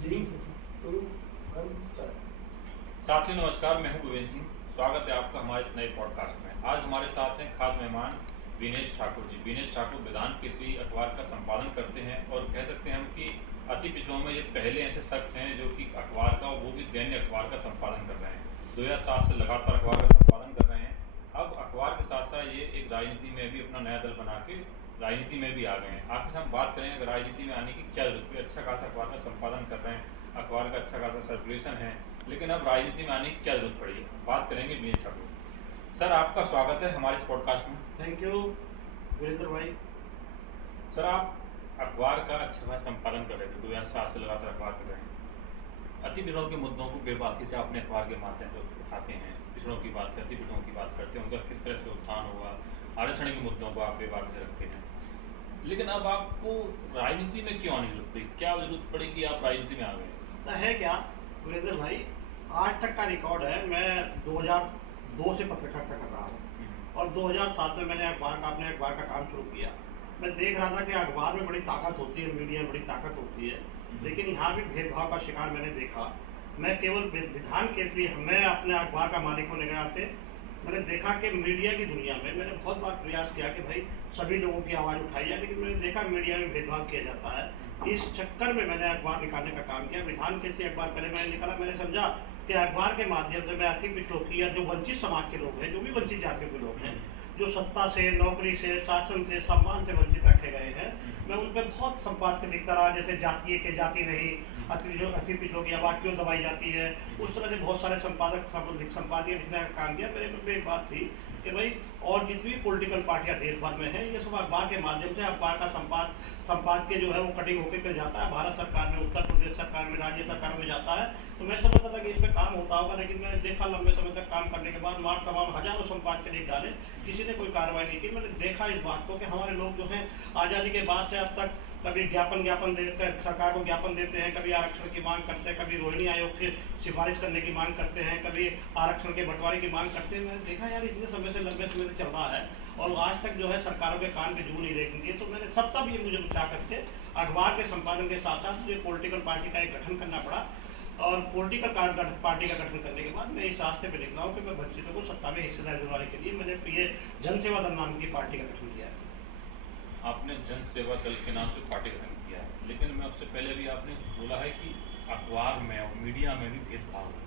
3, 2, 1 start. साथियों नमस्कार, मैं हूं भुवन सिंह। स्वागत है आपका हमारे इस नए पॉडकास्ट में। आज हमारे साथ हैं खास मेहमान विनेश ठाकुर जी। विनेश ठाकुर विधान केसरी अखबार का संपादन करते हैं और कह सकते हैं हम कि अति पिछड़ों में ये पहले ऐसे शख्स हैं जो कि अखबार का, वो भी दैनिक अखबार का संपादन कर रहे हैं। 2007 से लगातार अखबार का संपादन कर रहे हैं। अब अखबार के साथ साथ ये एक राजनीति में भी अपना नया दल बना के राजनीति में भी आ गए हैं। आखिर हम बात करें राजनीति में आने की क्या जरूरत है। अच्छा खासा अखबार का संपादन कर रहे हैं, अखबार का अच्छा खासा सर्कुलेशन है, लेकिन अब राजनीति में आने की क्या जरूरत पड़ी है, बात करेंगे विनेश ठाकुर। सर, आपका स्वागत है हमारे इस पॉडकास्ट में। थैंक यू वीरेंद्र भाई। सर, आप अखबार का अच्छा खासा संपादन कर रहे थे, 2007 से लगातार अखबार कर रहे हैं। अति पिछड़ों के मुद्दों को बेबाकी से अपने अखबार के माध्यम से उठाते हैं, पिछड़ों की बात करते, अति पिछड़ों की बात करते हैं, उनका किस तरह से उत्थान होगा, आरक्षण के मुद्दों को आप बेबाकी से रखते हैं। लेकिन अब आपको राजनीति में क्यों आने की जरूरत पड़ी, क्या जरूरत पड़ी कि आप राजनीति में आ गए? है क्या वीरेंद्र भाई, आज तक का रिकॉर्ड है। मैं 2002 से पत्रकारिता कर रहा हूँ और 2007 में मैंने अपने अखबार का काम शुरू किया। मैं देख रहा था कि अखबार में बड़ी ताकत होती है, मीडिया में बड़ी ताकत होती है, लेकिन यहाँ भी भेदभाव का शिकार मैंने देखा। मैं केवल विधान के लिए मैं अपने अखबार का मालिक होने गया थे। मैंने देखा कि मीडिया की दुनिया में मैंने बहुत बार प्रयास किया कि भाई सभी लोगों की आवाज़ उठाई जाए, लेकिन मैंने देखा मीडिया में भेदभाव किया जाता है। इस चक्कर में मैंने अखबार निकालने का काम किया। विधान के अखबार पहले मैंने निकाला। मैंने समझा कि अखबार के माध्यम से मैं अति पिछड़ों की या जो वंचित समाज के लोग हैं, जो भी वंचित जातियों के लोग हैं, जो सत्ता से, नौकरी से, शासन से, सम्मान से वंचित रखे गए हैं, मैं उन पर बहुत संपादक लिखता रहा। जैसे जातीय के जाति नहीं, अति पिछड़ों की आवाज़ क्यों दबाई जाती है, उस तरह से बहुत सारे संपादकीय लिखने का काम किया। मेरे पे एक बात थी कि भाई और जितनी भी पॉलिटिकल पार्टियां देश भर में हैं, ये सब अखबार के माध्यम से अखबार का संपादकीय जो है वो कटिंग होकर फिर जाता है भारत सरकार में, उत्तर प्रदेश सरकार में, राज्य सरकार में जाता है। तो मैं समझता था कि इस पर काम होता होगा, लेकिन मैंने देखा लंबे समय तक काम करने के बाद मार तमाम हजारों संपादकीय लिख डाले, किसी ने कोई कार्रवाई नहीं की। मैंने देखा इस बात को कि हमारे लोग जो हैं आज़ादी के बाद से अब तक कभी ज्ञापन देते हैं, सरकार को ज्ञापन देते हैं, कभी आरक्षण की मांग करते हैं, कभी रोहिणी आयोग की सिफारिश करने की मांग करते हैं, कभी आरक्षण के बंटवारे की मांग करते हैं। मैंने देखा यार इतने समय से, लंबे समय से चल रहा है और आज तक जो है सरकारों के कान पे जू नहीं रहेंगे। तो मैंने सब तब ये मुझे बचा करके अखबार के संपादन के साथ साथ मुझे पॉलिटिकल पार्टी का एक गठन करना पड़ा। और पॉलिटिकल पार्टी का गठन करने के बाद मैं इस रास्ते पे निकला हूँ कि मैं वंचितों को सत्ता में हिस्सेदार दिलवाने के लिए मैंने ये जनसेवा दल नाम की पार्टी का गठन किया है। आपने जन सेवा दल के नाम से पार्टी गठन किया है, लेकिन मैं उससे पहले भी आपने बोला है कि अखबार में और मीडिया में भी भेदभाव है।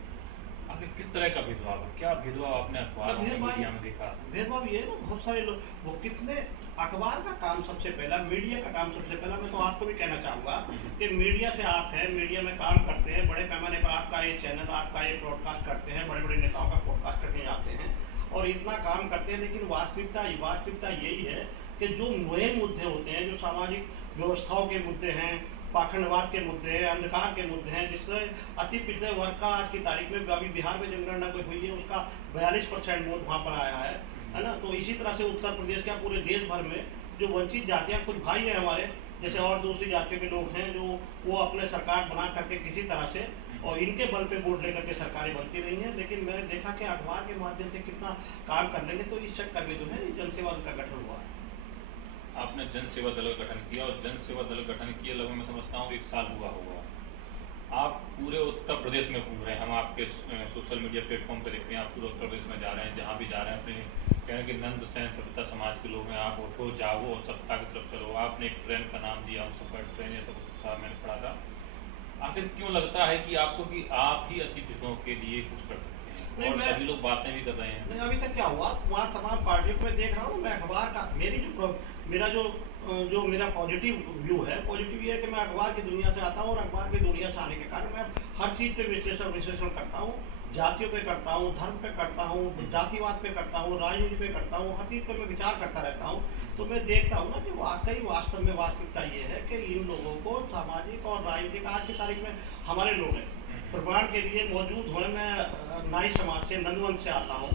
आखिर किस तरह का भेदभाव है, क्या भेदभाव आपने अखबार में मीडिया में देखा? भेदभाव ये है ना, बहुत सारे लोग वो कितने अखबार का काम सबसे पहला, मीडिया का काम सबसे पहला। मैं तो आपको भी कहना चाहूँगा कि मीडिया से आप हैं, मीडिया में काम करते हैं, बड़े पैमाने पर आपका ये चैनल, आपका ये ब्रॉडकास्ट करते हैं, बड़े बड़े नेताओं का पॉडकास्ट करने जाते हैं और इतना काम करते हैं। लेकिन वास्तविकता यही है कि जो नए मुद्दे होते हैं, जो सामाजिक व्यवस्थाओं के मुद्दे हैं, पाखंडवाद के मुद्दे हैं, अंधकार के मुद्दे हैं, जिससे अति पिछड़े वर्ग का आज की तारीख में अभी बिहार में जनगणना कोई हुई है, उसका 42% वोट वहाँ पर आया है ना। तो इसी तरह से उत्तर प्रदेश का पूरे देश भर में जो वंचित जातियाँ, कुछ भाई हैं हमारे जैसे और दूसरी जातियों के लोग हैं, जो वो अपने सरकार बना करके किसी तरह से और इनके बल पे वोट लेकर के सरकारें बनती रही हैं। लेकिन मैंने देखा कि अखबार के माध्यम से कितना काम कर लेंगे, तो इस चक्कर में जो है जनसेवा दल का गठन हुआ है। आपने जन सेवा दल का गठन किया और जन सेवा दल का गठन किया लगभग मैं समझता हूँ 1 साल हुआ होगा। आप पूरे उत्तर प्रदेश में घूम रहे हैं, हम आपके सोशल मीडिया प्लेटफॉर्म पर देखते हैं, आप पूरे उत्तर प्रदेश में जा रहे हैं, जहाँ भी जा रहे हैं अपने कह रहे हैं कि नंद सैन सभ्यता समाज के लोग हैं, आप उठो जाओ और सत्ता की तरफ चलो। आपने एक ट्रेन का नाम दिया, उन सबका ट्रेन ये सब था, मैंने पढ़ा था। आखिर क्यों लगता है कि आपको कि आप ही अति पिछड़ों के लिए कुछ कर सकते हैं और सभी लोग बातें भी कर रहे हैं? नहीं, अभी तक क्या हुआ, वहाँ तमाम पार्टियों को मैं देख रहा हूँ। मैं अखबार का मेरा पॉजिटिव व्यू है, पॉजिटिव ये है कि मैं अखबार की दुनिया से आता हूँ और अखबार की दुनिया से आने के कारण मैं हर चीज़ पे विश्लेषण करता हूँ। जातियों पे करता हूँ, धर्म पे करता हूँ, जातिवाद पे करता हूँ, राजनीति पे करता हूँ, हर चीज़ पे मैं विचार करता रहता हूँ। तो मैं देखता हूँ ना कि वाकई वास्तव में वास्तविकता ये है कि इन लोगों को सामाजिक और राजनीतिक आज की तारीख में हमारे लोग हैं प्रमाण के लिए मौजूद हुए। मैं नाई समाज से, नंदवंश से आता हूँ।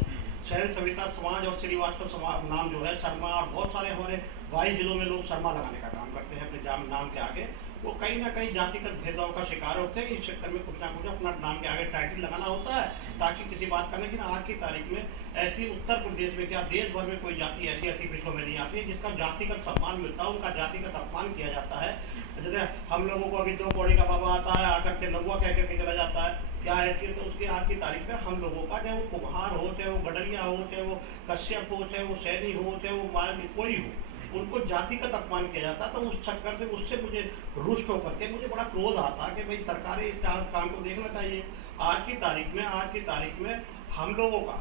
शहर सविता समाज और श्रीवास्तव समाज नाम जो है, शर्मा, और बहुत सारे हमारे 22 जिलों में लोग शर्मा लगाने का काम करते हैं अपने नाम के आगे। वो कहीं ना कहीं जातिगत भेदभाव का शिकार होते हैं। इस चक्कर में कुछ ना कुछ अपना नाम के आगे टाइटल लगाना होता है ताकि किसी बात का। लेकिन आज की तारीख में ऐसी उत्तर प्रदेश में क्या देश भर में कोई जाति ऐसी अति पिछड़ों में नहीं आती है जिसका जातिगत सम्मान मिलता है, उनका जातिगत अपमान किया जाता है। जैसे हम लोगों को अभी 2 कौड़ी का बाबा आता है, आकर के लघुआ कह करके चला जाता है, क्या ऐसी तो उसकी आज की तारीख में हम लोगों का, चाहे वो कुम्हार हो, चाहे वो गडरिया हो, चाहे वो कश्यप हो, चाहे वो सैनी हो, चाहे वो माल कोई हो, उनको जातिगत अपमान किया जाता। तो उस चक्कर से उससे मुझे रुष्ट होकर के मुझे बड़ा क्रोध आता कि भाई सरकारें इस काम को देखना चाहिए। आज की तारीख में हम लोगों का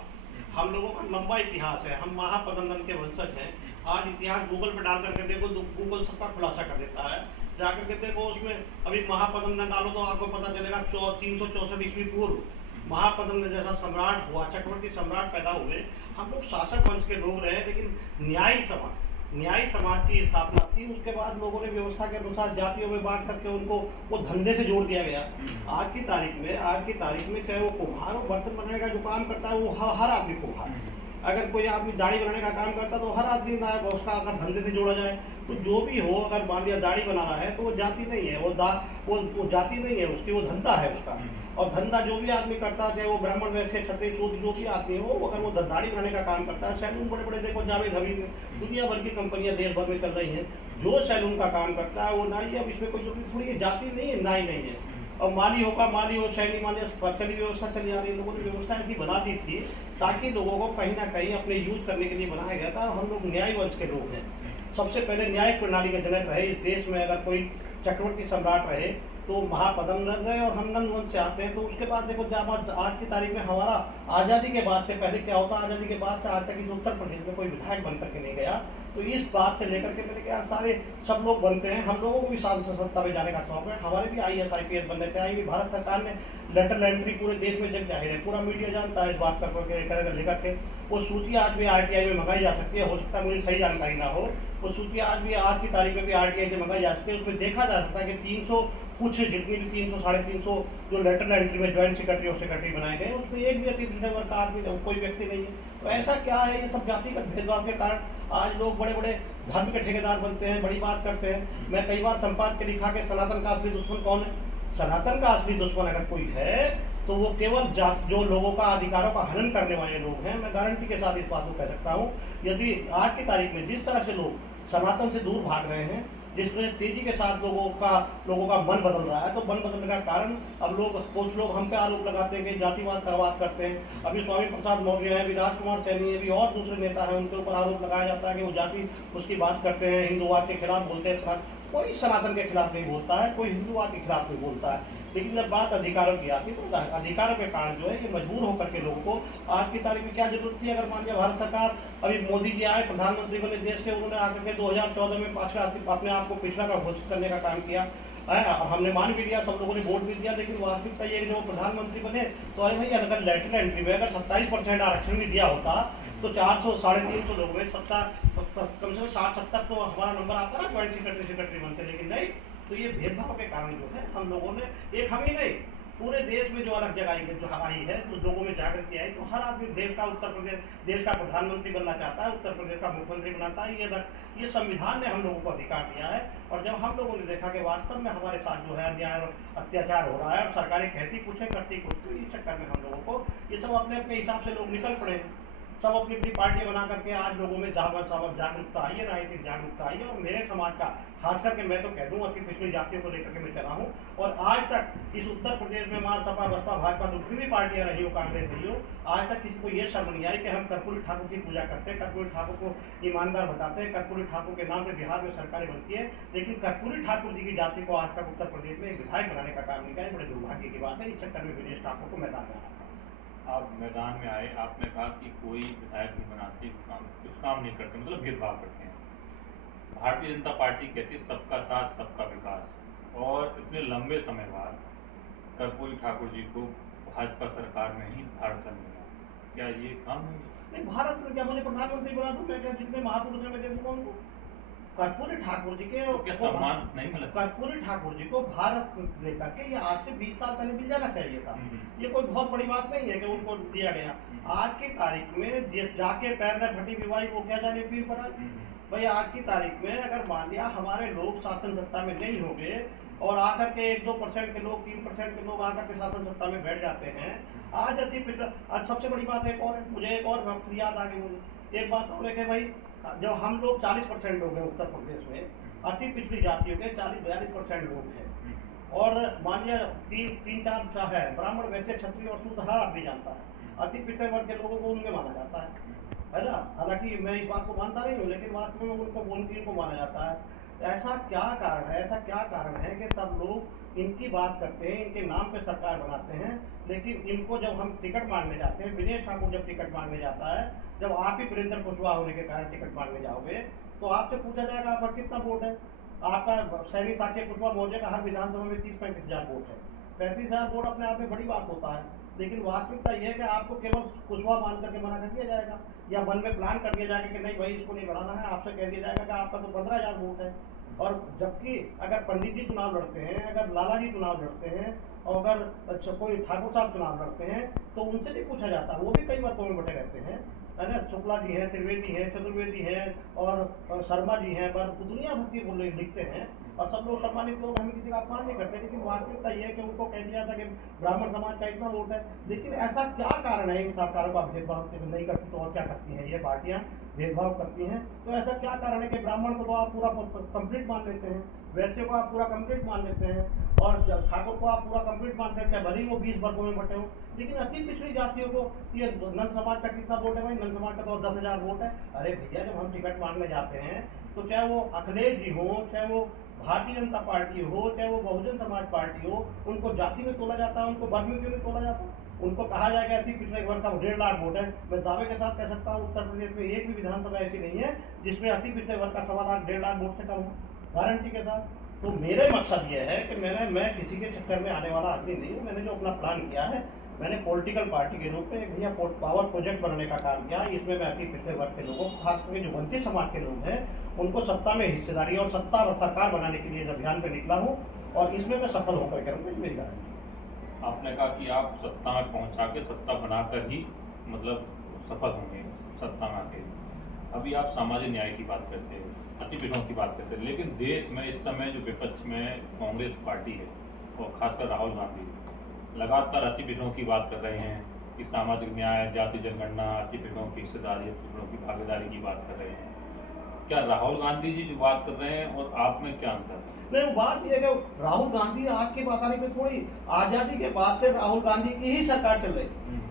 लंबा इतिहास है। हम महापदनंदन के वंशज हैं। आज इतिहास गूगल पर डाल करके देखो तो गूगल सबका खुलासा कर देता है। जाकर के देखो उसमें अभी महापदनंदन डालो तो आपको पता चलेगा 364 ईस्वी पूर्व महापदनंदन जैसा सम्राट हुआ, चक्रवर्ती सम्राट पैदा हुए। हम लोग शासक वंश के लोग रहे, लेकिन न्यायी समाज की स्थापना थी। उसके बाद लोगों ने व्यवस्था के अनुसार जातियों में बांट करके उनको वो धंधे से जोड़ दिया गया। आज की तारीख में चाहे वो कुम्हार हो, बर्तन बनाने का जो काम करता है वो हर आदमी कुम्हार। अगर कोई आदमी दाढ़ी बनाने का काम करता है तो हर आदमी नायक, उसका अगर धंधे से जोड़ा जाए तो जो भी हो, अगर मान लिया दाढ़ी बना रहा है तो वो जाति नहीं है, वो जाति नहीं है उसकी, वो धंधा है उसका। और धंधा जो भी आदमी करता है, चाहे वो ब्राह्मण वैश्य क्षत्रिय शूद्र जो भी आदमी हो, अगर वो दाढ़ी बनाने का काम करता है, सैलून बड़े बड़े देखो जावेद हबीब में दुनिया भर की कंपनियां देश भर में चल रही हैं, जो सैलून का काम करता है वो नाई। अब इसमें कोई थोड़ी जाति नहीं है, नाई नहीं है। और माली हो, सैनी माली चली व्यवस्था चली आ रही है। लोगों ने व्यवस्था ऐसी बना दी थी ताकि लोगों को कहीं ना कहीं अपने यूज करने के लिए बनाया गया था। हम लोग न्याय वंश के लोग हैं। सबसे पहले न्यायिक प्रणाली के जनक रहे इस देश में। अगर कोई चक्रवर्ती सम्राट रहे तो महापदनंदन रहे, और हम नंद वंश से आते हैं। तो उसके बाद देखो जब आज की तारीख में हमारा आज़ादी के बाद से पहले क्या होता, आज़ादी के बाद से आज तक इस उत्तर प्रदेश में कोई विधायक बन करके नहीं गया। तो इस बात से लेकर के मैंने कहा सारे सब लोग बनते हैं, हम लोगों को भी सत्ता में जाने का शौक है। हमारे भी IAS IPS बनने चाहिए। भारत सरकार ने लेटर एंट्री पूरे देश में जग जाहिर है, पूरा मीडिया जानता है इस बात का लेकर के। वो सूची आज भी RTI में मंगाई जा सकती है। हो सकता है मुझे सही जानकारी ना हो, वो सूची आज की तारीख में भी RTI से मंगाई जा सकती है। उसमें देखा जा सकता है कि 300 कुछ जितनी भी 300 साढ़े 300 जो लेटर एंट्री में ज्वाइंट सेक्रेटरी और सेक्रेटरी बनाए गए, उसमें एक भी अति पिछड़े वर्ग का आदमी कोई व्यक्ति नहीं है। तो ऐसा क्या है, ये सब जातिगत भेदभाव के कारण आज लोग बड़े बड़े धर्म के ठेकेदार बनते हैं, बड़ी बात करते हैं। मैं कई बार संपादक लिखा कि सनातन का असली दुश्मन कौन है। सनातन का असली दुश्मन अगर कोई है तो वो केवल जो लोगों का अधिकारों का हनन करने वाले लोग हैं। मैं गारंटी के साथ इस बात को कह सकता हूँ। यदि आज की तारीख में जिस तरह से लोग सनातन से दूर भाग रहे हैं, जिसमें तेजी के साथ लोगों का मन बदल रहा है, तो मन बदलने का कारण अब कुछ लोग हम पे आरोप लगाते हैं कि जातिवाद का बात करते हैं। अभी स्वामी प्रसाद मौर्य है, अभी राजकुमार सैनी है, अभी और दूसरे नेता हैं, उनके ऊपर आरोप लगाया जाता है कि वो जाति उसकी बात करते हैं, हिंदूवाद के खिलाफ बोलते हैं। कोई सनातन के खिलाफ नहीं बोलता है, कोई हिंदूवाद के खिलाफ नहीं बोलता है। लेकिन जब बात अधिकारों की आती है तो अधिकारों के कारण जो है ये मजबूर होकर के लोगों को आज की तारीख में क्या जरूरत थी। अगर मान लिया भारत सरकार, अभी मोदी जी आए, प्रधानमंत्री बने देश के, उन्होंने आकर के 2014 में अपने आप को पिछड़ा का घोषित करने का काम किया है, और हमने मान भी लिया, सब लोगों ने वोट भी दिया। लेकिन वास्तविकता ये है कि जब प्रधानमंत्री बने तो अरे भाई अगर लेटर एंट्री में अगर 27% आरक्षण भी दिया होता तो 400 साढ़े 300 लोग में कम से कम 60-70 तो हमारा नंबर आता ना ज्वाइंट सेक्रेटरी बनते। लेकिन नहीं, तो ये भेदभाव के कारण जो है हम लोगों ने, एक हम ही नहीं पूरे देश में जो अलग जगह आई है, तो लोगों में जागृति आई, तो हर आदमी देश का प्रधानमंत्री बनना चाहता है, उत्तर प्रदेश का मुख्यमंत्री बनाता है। ये संविधान ने हम लोगों को अधिकार दिया है। और जब हम लोगों ने देखा कि वास्तव में हमारे साथ जो है अन्याय और अत्याचार हो रहा है और सरकारें कहती कुछ है करती कुछ, तो इस चक्कर में हम लोगों को ये सब अपने अपने हिसाब से लोग निकल पड़े, सब अपनी अपनी पार्टियां बना करके आज लोगों में जागरूकता आई है, राजनीतिक जागरूकता आई है। और मेरे समाज का खास करके मैं तो कह दूं अति पिछड़ी जातियों को लेकर के मैं चला हूं। और आज तक इस उत्तर प्रदेश में मार सपा बसपा भाजपा दूसरी भी पार्टियां रही हो, कांग्रेस रही हो, आज तक किसी को ये शर्म नहीं आई कि हम कर्पूरी ठाकुर की पूजा करते हैं, कर्पूरी ठाकुर को ईमानदार बताते हैं, कर्पूरी ठाकुर के नाम पर बिहार में सरकारें बनती है, लेकिन कर्पूरी ठाकुर जी की जाति को आज तक उत्तर प्रदेश में विधायक बनाने का काम नहीं किया। बड़े दुर्भाग्य की बात है। इस चक्कर में विनेश ठाकुर को मैदान में आना। आप मैदान में आए, आपने कहा कि कोई विधायक नहीं बनाती, कुछ काम नहीं करते, मतलब भेदभाव करते हैं। भारतीय जनता पार्टी कहती है सबका साथ सबका विकास, और इतने लंबे समय बाद कर्पूरी ठाकुर जी को भाजपा सरकार में ही भारत मिला, क्या ये काम नहीं? भारत में क्या मुझे प्रधानमंत्री बना दूं मैं? क्या जितने महापुरुष हैं मैं दे दूंगा उनको? कर्पूरी ठाकुर जी के क्या सम्मान नहीं मिला? कर्पूरी ठाकुर जी को भारत लेकर के ये आज से 20 साल पहले मिल जाना चाहिए था। ये कोई बहुत बड़ी बात नहीं है कि उनको दिया गया। आज की तारीख में जाके पैर में फटी बीमारी वो क्या जाने पीर पड़ा। भाई आज की तारीख में अगर मान लिया हमारे लोग शासन सत्ता में नहीं होंगे और आकर के 1-2% के लोग 3% के लोग आकर के शासन सत्ता में बैठ जाते हैं, आज अति पिछड़ा। आज सबसे बड़ी बात एक और है, मुझे एक और वक्त याद आ गई। मुझे एक बात और है कि भाई जब हम लोग 40% हो गए उत्तर प्रदेश में, अति पिछड़ी जातियों के 40-42% लोग हैं, और मान लिया 3-4 है ब्राह्मण, वैसे क्षत्रिय और शूद्र हर आदमी जानता है, अति पिछड़े वर्ग के लोगों को उनमें माना जाता है ना। हालांकि मैं इस बात को मानता नहीं हूँ, लेकिन वास्तव में उनको उनको माना जाता है। ऐसा क्या कारण है, ऐसा क्या कारण है कि सब लोग इनकी बात करते हैं, इनके नाम पे सरकार बनाते हैं, लेकिन इनको जब हम टिकट मांगने जाते हैं, विनेश ठाकुर जब टिकट मांगने जाता है, जब आप ही वीरेंद्र कुशवाहा होने के कारण टिकट मांगने जाओगे, तो आपसे पूछा जाएगा आपका कितना वोट है। आपका सैनी साकेत कुशवाहा मौजे का हर विधानसभा में 30-35 हजार वोट है। 35 हजार वोट अपने आप में बड़ी बात होता है, लेकिन वास्तविकता यह है कि आपको केवल कुशवाहा मान करके मना कर दिया जाएगा, या मन में प्लान कर दिया जाएगा कि नहीं भाई इसको नहीं बनाना है। आपसे कह दिया जाएगा कि आपका तो 15 हजार वोट है। और जबकि अगर पंडित जी चुनाव लड़ते हैं, अगर लाला जी चुनाव लड़ते हैं, और अगर कोई ठाकुर साहब चुनाव लड़ते हैं, तो उनसे भी पूछा जाता है। वो भी कई वर्गों में बटे रहते हैं, है ना। शुक्ला जी हैं, त्रिवेदी हैं, चतुर्वेदी हैं, और शर्मा जी हैं, पर दुनिया भर की वो लिखते हैं, और सब लोग सम्मानित लोग, हमें किसी का अपमान नहीं करते। लेकिन वास्तविकता ये है कि उनको कह दिया था कि ब्राह्मण समाज का इतना वोट है। लेकिन ऐसा क्या कारण है इन सरकारों का भेदभाव नहीं करती तो और क्या करती हैं ये पार्टियां, भेदभाव करती हैं। तो ऐसा क्या कारण है कि ब्राह्मण को तो आप पूरा कंप्लीट मान लेते हैं, वैश्य को आप पूरा कंप्लीट मान लेते हैं, और ठाकुर को आप पूरा कंप्लीट मानते हैं, चाहे भले ही वो 20 वर्गों में बटे हो। लेकिन अति पिछड़ी जातियों को ये नंद समाज का कितना वोट है भाई? नंद समाज का तो 10 हजार वोट है। अरे भैया जब हम टिकट मांगने जाते हैं, तो चाहे वो अखिलेश जी हो, चाहे वो भारतीय जनता पार्टी हो, चाहे वो बहुजन समाज पार्टी हो, उनको जाति में तोला जाता है, उनको वर्ग में क्यों नहीं तोला जाता? उनको कहा जाएगा अति पिछड़े वर्ग का 1.5 लाख वोट है। मैं दावे के साथ कह सकता हूँ उत्तर प्रदेश में एक भी विधानसभा ऐसी नहीं है जिसमें अति पिछड़े वर्ग का 1.25 लाख 1.5 लाख वोट से कम हो, गारंटी के साथ। तो मेरे मकसद ये है कि मैं किसी के चक्कर में आने वाला आदमी नहीं हूँ। मैंने जो अपना प्लान किया है, मैंने पॉलिटिकल पार्टी के रूप में एक भैया पावर प्रोजेक्ट बनाने का काम किया। इसमें मैं अति पिछड़े वर्ग के लोगों को, खास करके जो वंचित समाज के लोग हैं, उनको सत्ता में हिस्सेदारी और सत्ता और सरकार बनाने के लिए इस अभियान पर निकला हूँ, और इसमें मैं सफल होकर करूँगा, मेरी गारंटी। आपने कहा कि आप सत्ता में पहुंचा के, सत्ता बनाकर ही मतलब सफल होंगे सत्ता में आके। अभी आप सामाजिक न्याय की बात करते हैं, अति पिछड़ों की बात करते हैं, लेकिन देश में इस समय जो विपक्ष में कांग्रेस पार्टी है, और खासकर राहुल गांधी लगातार अति पिछड़ों की बात कर रहे हैं कि सामाजिक न्याय, जाति जनगणना, अति पिछड़ों की हिस्सेदारी, अति पिछड़ों की भागीदारी की बात कर रहे हैं। क्या राहुल गांधी जी जो बात कर रहे हैं और आप में क्या अंतर है? नहीं, बात यह है कि राहुल गांधी आज के पास आने में थोड़ी, आजादी के बाद से राहुल गांधी की ही सरकार चल रही है।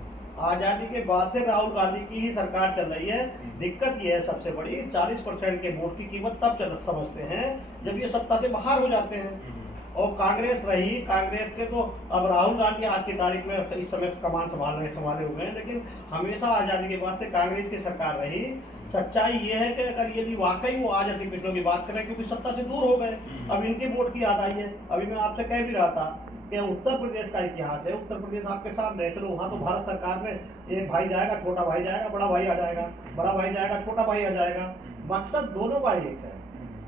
आजादी के बाद से राहुल गांधी की ही सरकार चल रही है। दिक्कत यह है सबसे बड़ी, 40% के वोट की कीमत तब समझते हैं जब ये सत्ता से बाहर हो जाते हैं। और कांग्रेस रही, कांग्रेस के तो अब राहुल गांधी आज की तारीख में इस समय कमान संभाले हुए हैं, लेकिन हमेशा आजादी के बाद से कांग्रेस की सरकार रही। सच्चाई ये है कि अगर यदि वाकई वो आज अति पिछड़ों की बात करें, क्योंकि सत्ता से दूर हो गए, अब इनके वोट की याद आई है। अभी मैं आपसे कह भी रहा था कि उत्तर प्रदेश का इतिहास है, उत्तर प्रदेश आपके सामने, चलो वहाँ तो भारत सरकार में एक भाई जाएगा, छोटा भाई जाएगा, बड़ा भाई आ जाएगा, बड़ा भाई जाएगा, छोटा भाई आ जाएगा, मकसद दोनों का एक है।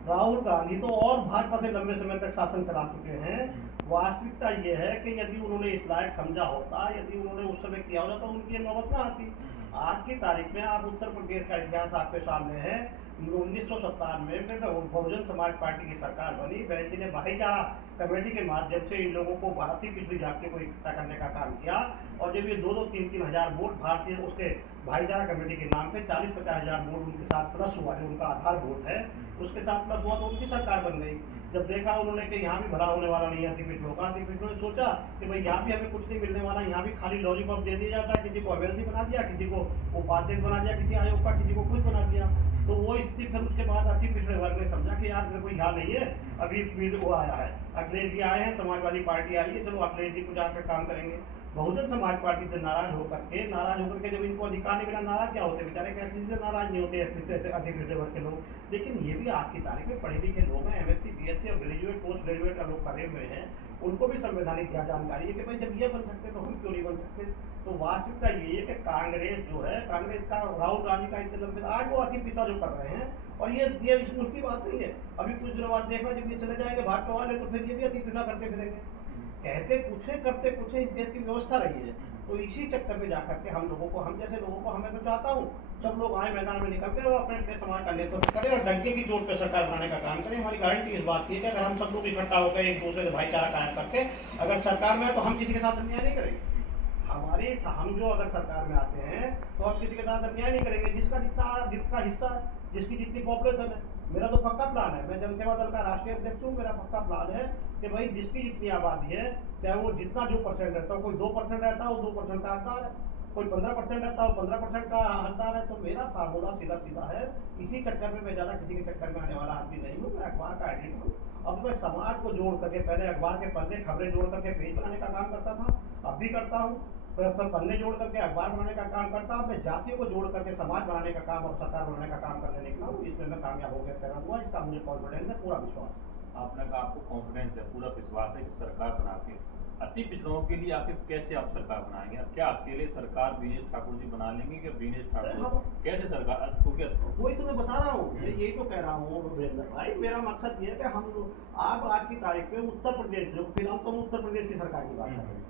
राहुल गांधी तो और भाजपा से लंबे समय तक शासन चला चुके हैं। वास्तविकता ये है कि यदि उन्होंने इस लायक समझा होता, यदि उन्होंने उस समय किया होता, तो उनकी नौबत ना आती। आज की तारीख में आप उत्तर प्रदेश का इतिहास आपके सामने है। 1997 में बहुजन समाज पार्टी की सरकार बनी। बहन जी ने भाईचारा कमेटी के माध्यम से इन लोगों को भारतीय पिछड़ी जाति को इकट्ठा करने का काम किया, और जब ये 2-3 हजार वोट भारतीय उसके भाईचारा कमेटी के नाम पे 40-50 हजार वोट उनके साथ प्लस हुआ, जो उनका आधार वोट है उसके साथ प्लस हुआ, तो उनकी सरकार बन गई। जब देखा उन्होंने कि यहाँ भी भला होने वाला नहीं है अति पिछड़ों का, अति पिछड़ों ने सोचा कि भाई यहाँ भी हमें कुछ नहीं मिलने वाला, यहाँ भी खाली लॉलीपॉप दे दिया जाता है, किसी को एमएलसी बना दिया, किसी को उपाध्यक्ष बना दिया, किसी आयोग का, किसी को कुछ बना दिया। तो वो स्थिति फिर उसके बाद अति पिछड़े वर्ग ने समझा कि यार मेरे को यहाँ नहीं है। अभी वो आया है, अखिलेश जी आए हैं, समाजवादी पार्टी आई है, चलो अखिलेश जी को जाकर काम करेंगे। बहुजन समाज पार्टी से नाराज होकर के जब इनको अधिकार नहीं मिला, नाराज क्या होते बेचारे, कैसे से नाराज नहीं होते अति पिछड़े वर्ग के लोग। लेकिन ये भी आज की तारीख में पढ़े लिखे लोग हैं, एमएससी, बीएससी और ग्रेजुएट, पोस्ट ग्रेजुएट का लोग करे हुए हैं, उनको भी संवैधानिक जानकारी है कि भाई जब ये बन सकते तो हम क्यों नहीं बन सकते। तो वास्तविकता ये है कि कांग्रेस जो है, कांग्रेस का राहुल गांधी का इतने लंबे आज वो अति पिछड़ा जो कर रहे हैं, और ये उसकी बात नहीं है। अभी कुछ दिनों बाद देखना, जब ये चले जाएंगे भाजपा वाले, तो फिर ये भी अति पिछड़ा करते फिरेंगे कहते कुछ है करते कुछ है, इस देश की व्यवस्था रही है। तो इसी चक्कर में जाकर के हम लोगों को, हम जैसे लोगों को, हमें तो चाहता हूँ सब लोग आए मैदान में निकल के और अपने अपने समाज का नेतृत्व करें और डंके की चोट पे सरकार बनाने का काम करें। हमारी गारंटी इस बात की है कि अगर हम सब लोग इकट्ठा होकर एक दूसरे से भाईचारा कायम करके अगर सरकार में है तो हम किसी के साथ अन्याय नहीं करेंगे। हम जो अगर सरकार में आते हैं तो हम किसी के साथ अन्याय नहीं करेंगे। जिसका हिस्सा, जिसकी जितनी पॉपुलेशन है, मेरा तो पक्का प्लान है, मैं जनसेवा दल का राष्ट्रीय अध्यक्ष हूँ, मेरा पक्का प्लान है कि भाई जिसकी जितनी आबादी है, चाहे वो जितना जो परसेंट रहता हो, कोई 2% रहता हो 2% का हकदार है, कोई 15% रहता हो 15% का हकदार है। तो मेरा फार्मूला सीधा सीधा है। इसी चक्कर में मैं ज़्यादा किसी के चक्कर में आने वाला आदमी नहीं हूँ। मैं अखबार का एडिटर हूँ। अब मैं समाज को जोड़ करके, पहले अखबार के पन्ने खबरें जोड़ करके पेज बनाने का काम करता था, अब भी करता हूँ। पन्ने जोड़ करके अखबार बनाने का काम करता हूँ। मैं जातियों को जोड़ करके समाज बनाने का काम और सरकार बनाने का काम करने निकला हूँ। इसमें मैं कामयाब हो गया खैर हुआ, इसका मुझे कॉन्फिडेंस है, पूरा विश्वास है। आपने कहा आपको कॉन्फिडेंस है, पूरा विश्वास है कि सरकार बना के अति पिछड़ों के लिए आखिर कैसे आप सरकार बनाएंगे? अब क्या अकेले सरकार बीनेश ठाकुर जी बना लेंगे कि बीनेश ठाकुर कैसे सरकार? वही तो मैं बता रहा हूँ, यही तो कह रहा हूँ वीरेंद्र भाई। मेरा मकसद ये है कि हम लोग आज की तारीख में उत्तर प्रदेश, जो फिलहाल तो हम उत्तर प्रदेश की सरकार की बात कर रहे हैं,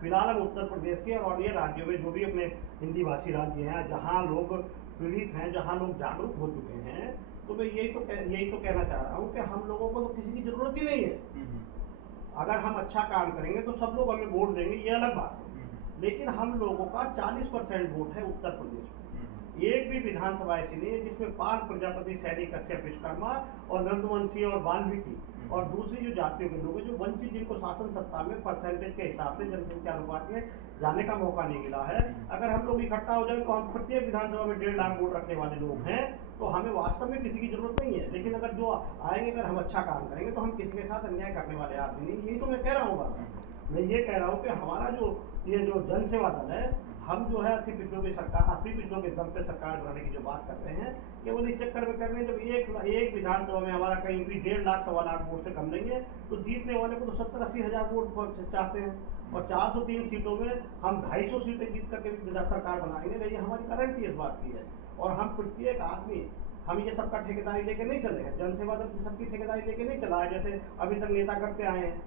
फिलहाल हम उत्तर प्रदेश के और अन्य राज्यों में जो भी अपने हिंदी भाषी राज्य हैं, जहाँ लोग पीड़ित हैं, जहाँ लोग जागरूक हो चुके हैं, तो मैं यही तो कहना चाह रहा हूँ कि हम लोगों को तो किसी की जरूरत ही नहीं है। अगर हम अच्छा काम करेंगे तो सब लोग हमें वोट देंगे, ये अलग बात है। लेकिन हम लोगों का 40% वोट है उत्तर प्रदेश में। एक भी विधानसभा ऐसी नहीं है जिसमें 5 प्रजापति, सैनिक, कश्यप, विश्वकर्मा और नंदवंशी और वाल्मीकि और दूसरी जो जातियों के लोग हैं, जो वंचित, जिनको शासन सत्ता में परसेंटेज के हिसाब से जनसंख्या अनुपात में जाने का मौका नहीं मिला है, अगर हम लोग इकट्ठा हो जाए तो हम प्रत्येक विधानसभा में 1.5 लाख वोट रखने वाले लोग हैं। तो हमें वास्तव में किसी की जरूरत नहीं है। लेकिन अगर जो आएंगे, अगर हम अच्छा काम करेंगे तो हम किसी के साथ अन्याय करने वाले आदमी नहीं। यही तो मैं कह रहा हूँ बात। मैं ये कह रहा हूँ कि हमारा जो ये जो जनसेवा दल है, हम जो है अति पिछड़ों की सरकार, अति पिछड़ों के दम पे सरकार बनाने की जो बात कर रहे हैं, केवल इस चक्कर में कर रहे हैं। जब एक विधानसभा में हमारा कहीं भी 1.5 लाख, 1.25 लाख वोट से कम नहीं है, तो जीतने वाले को तो 70-80 हज़ार वोट चाहते हैं। और 403 सीटों में हम 250 सीटें जीत करके भी सरकार बनाएंगे। ये हमारी गारंटी इस बात की है। और हम प्रत्येक आदमी, हम ये सबका ठेकेदारी लेके नहीं चले हैं। जनसेवा दल की सबकी ठेकेदारी लेके नहीं चला है। जैसे अभी तक नेता करते आए हैं,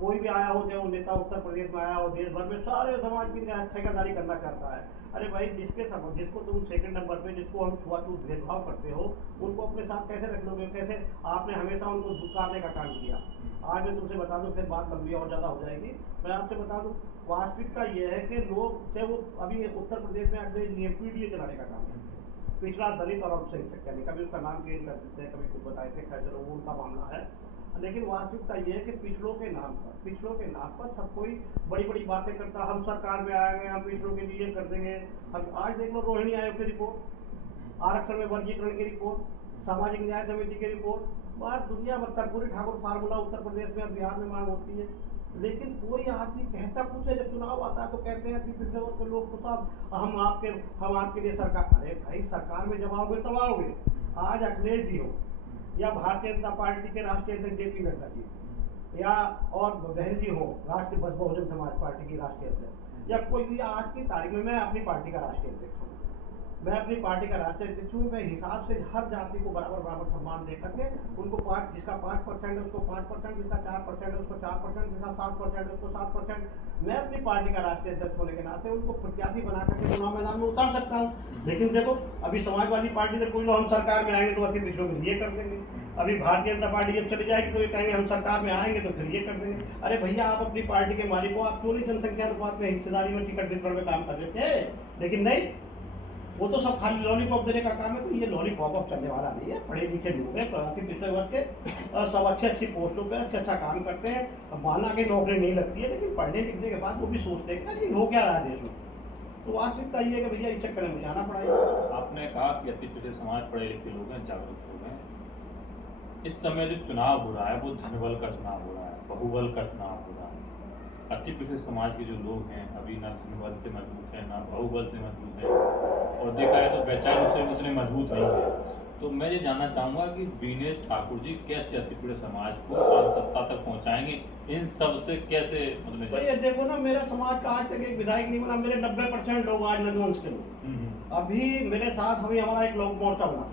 कोई भी आया हो, चाहे वो नेता उत्तर प्रदेश में आया हो, देश भर में सारे समाज की ठेकेदारी करना चाहता है। अरे भाई, जिसको तुम सेकंड नंबर पे, जिसको हम छुआछूत भेदभाव करते हो, उनको अपने साथ कैसे रख लोगे? कैसे? आपने हमेशा उनको दुकाने का काम किया। आज मैं तुमसे बता दूं, फिर बात लंबी और ज़्यादा हो जाएगी। मैं आपसे बता दूं, वास्तविकता ये है कि लोग, चाहे वो अभी उत्तर प्रदेश में अगले पीडीए चलाने का काम करते हैं, पिछड़ा दलित और अल्पसंख्यक, यानी कभी उसका नाम चेंज कर देते हैं, कभी कुछ बताए थे, खैर चलो वो उनका मामला है। लेकिन वास्तविकता ये है कि पिछड़ों के नाम पर सब कोई बड़ी बड़ी बातें करता। हम सरकार में आएंगे, हम पिछड़ों के लिए कर देंगे। हम आज देख लो, रोहिणी आयोग की रिपोर्ट, आरक्षण में वर्गीकरण की रिपोर्ट, सामाजिक न्याय समिति की रिपोर्ट, बाहर दुनिया भर कर्पूरी ठाकुर फार्मूला उत्तर प्रदेश में और बिहार में मांग होती है। लेकिन कोई आदमी कहता कुछ है, जब चुनाव आता है तो कहते हैं कि पिछले वर्ग के लोग तो साहब हम आपके लिए सरकार। अरे भाई, सरकार में जब आओगे तब आओगे। आज अखिलेश जी हो या भारतीय जनता पार्टी के राष्ट्रीय अध्यक्ष JP नड्डा जी, या और बहन जी हो राष्ट्रीय बहुजन समाज पार्टी की राष्ट्रीय अध्यक्ष, या कोई भी, आज की तारीख में मैं अपनी पार्टी का राष्ट्रीय अध्यक्ष हूँ। मैं अपनी पार्टी का राष्ट्रीय अध्यक्ष हूँ। मैं हिसाब से हर जाति को बराबर सम्मान दे करके उनको जिसका 5% है उसको 5%, जिसका 4% है उसको 4%, जिसका 7% है उसको 7%। मैं अपनी पार्टी का राष्ट्रीय अध्यक्ष होने के नाते उनको प्रत्याशी बना करके चुनाव मैदान में उतार सकता हूँ। लेकिन देखो, अभी समाजवादी पार्टी से कोई लोग हम सरकार में आएंगे तो अति पिछड़ों के लिए कर देंगे। अभी भारतीय जनता पार्टी जब चली जाएगी तो ये कहेंगे हम सरकार में आएंगे तो फिर ये कर देंगे। अरे भैया, आप अपनी पार्टी के मालिक हो, आप क्यों नहीं जनसंख्या अनुपात में, हिस्सेदारी में, टिकट वितरण में काम कर रहे थे? लेकिन नहीं, वो तो सब खाली लॉलीपॉप देने का काम है। तो ये लॉलीपॉप अब चलने वाला नहीं है। पढ़े लिखे लोग हैं, प्रवासी पिछले वर्ग के, सब अच्छी पोस्टों पे अच्छा काम करते हैं। अब माना कि नौकरी नहीं लगती है, लेकिन पढ़ने लिखने के बाद वो भी सोचते हैं कि अरे हो क्या रहा है देश में। तो वास्तविकता ये है कि भैया इस चक्कर में जाना पड़ेगा। आपने कहा कि अति पिछड़े समाज पढ़े लिखे लोग हैं, जागरूक लोग हैं। इस समय जो चुनाव हो रहा है वो धनबल का चुनाव हो रहा है, बहुबल का चुनाव हो रहा है। अति पिछड़े समाज के जो लोग हैं अभी ना धनबल से मजबूत है, ना बहुबल से मजबूत है, और देखा है तो वैचारिक से उतने मजबूत नहीं है। तो मैं ये जानना चाहूँगा कि बीनेश ठाकुर जी कैसे अति पिछड़े समाज को सत्ता तक पहुँचाएंगे? इन सब से कैसे, मतलब भैया देखो ना, मेरा समाज का आज तक एक विधायक नहीं बना। मेरे 90% लोग आज नंदवंश के लोग। अभी मेरे साथ हमारा एक लोक मोर्चा बना,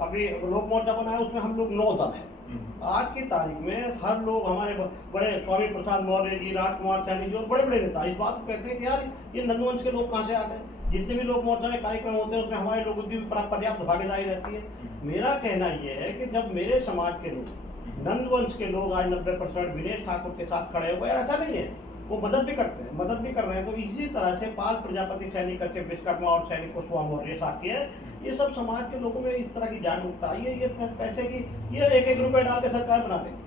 अभी लोक मोर्चा बना है, उसमें हम लोग 9 दल हैं। आज की तारीख में हर लोग हमारे बड़े स्वामी प्रसाद मौर्य जी, राजकुमार सैनी जी और बड़े बड़े नेता इस बात को कहते हैं कि यार ये नंदवंश के लोग कहाँ से आ गए। जितने भी लोग मोर्चा में कार्यक्रम होते हैं उसमें हमारे लोगों की भी पर्याप्त भागीदारी रहती है। मेरा कहना यह है कि जब मेरे समाज के लोग, नंदवंश के लोग आज 90% विनेश ठाकुर के साथ खड़े हो गए, ऐसा नहीं है, वो मदद भी करते हैं, मदद भी कर रहे हैं। तो इसी तरह से पाल प्रजापति, सैनिक कश्यप विश्वकर्मा और सैनिक कुशवाहा मौर्य साक्य, ये सब समाज के लोगों में इस तरह की जागरूकता आई है। ये पैसे की ये 1-1 रुपए डाल के सरकार बना देंगे।